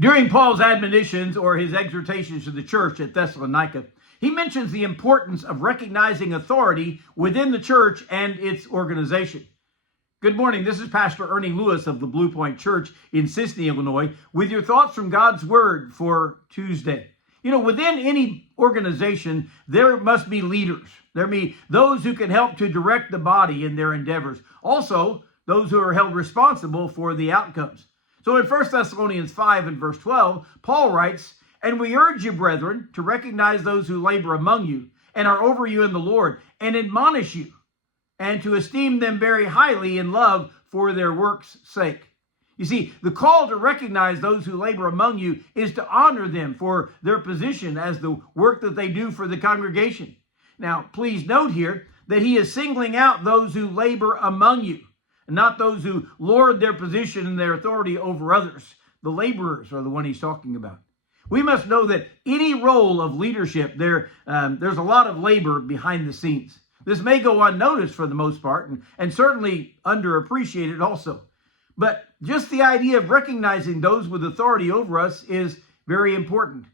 During Paul's admonitions or his exhortations to the church at Thessalonica, he mentions the importance of recognizing authority within the church and its organization. Good morning. This is Pastor Ernie Lewis of the Blue Point Church in Sisney, Illinois, with your thoughts from God's Word for Tuesday. Within any organization, there must be leaders. There be those who can help to direct the body in their endeavors. Also, those who are held responsible for the outcomes. So in 1 Thessalonians 5 and verse 12, Paul writes, "And we urge you, brethren, to recognize those who labor among you and are over you in the Lord, and admonish you, and to esteem them very highly in love for their work's sake." You see, the call to recognize those who labor among you is to honor them for their position as the work that they do for the congregation. Now, please note here that he is singling out those who labor among you, and not those who lord their position and their authority over others. The laborers are the one he's talking about. We must know that any role of leadership, there's a lot of labor behind the scenes. This may go unnoticed for the most part, and certainly underappreciated also. But just the idea of recognizing those with authority over us is very important.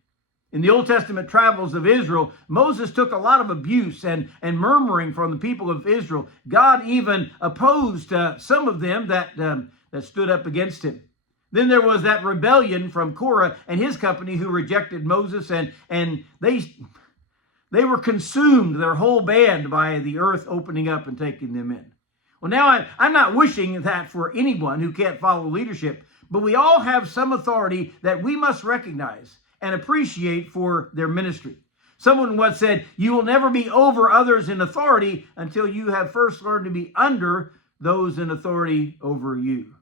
In the Old Testament travels of Israel, Moses took a lot of abuse and murmuring from the people of Israel. God even opposed some of them that stood up against him. Then there was that rebellion from Korah and his company who rejected Moses, and they were consumed, their whole band, by the earth opening up and taking them in. Well, now I'm not wishing that for anyone who can't follow leadership, but we all have some authority that we must recognize and appreciate for their ministry. Someone once said, "You will never be over others in authority until you have first learned to be under those in authority over you."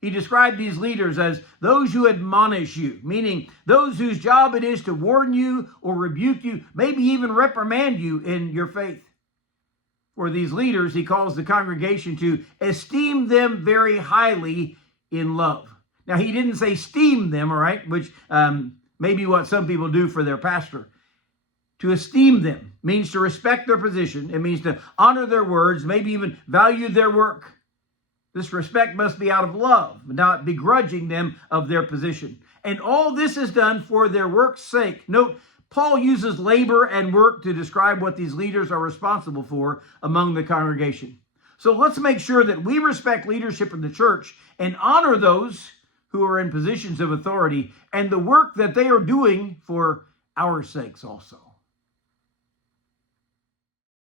He described these leaders as those who admonish you, meaning those whose job it is to warn you or rebuke you, maybe even reprimand you in your faith. For these leaders, he calls the congregation to esteem them very highly in love. Now, he didn't say esteem them, all right, which may be what some people do for their pastor. To esteem them means to respect their position. It means to honor their words, maybe even value their work. This respect must be out of love, not begrudging them of their position. And all this is done for their work's sake. Note, Paul uses labor and work to describe what these leaders are responsible for among the congregation. So let's make sure that we respect leadership in the church and honor those who are in positions of authority and the work that they are doing for our sakes also.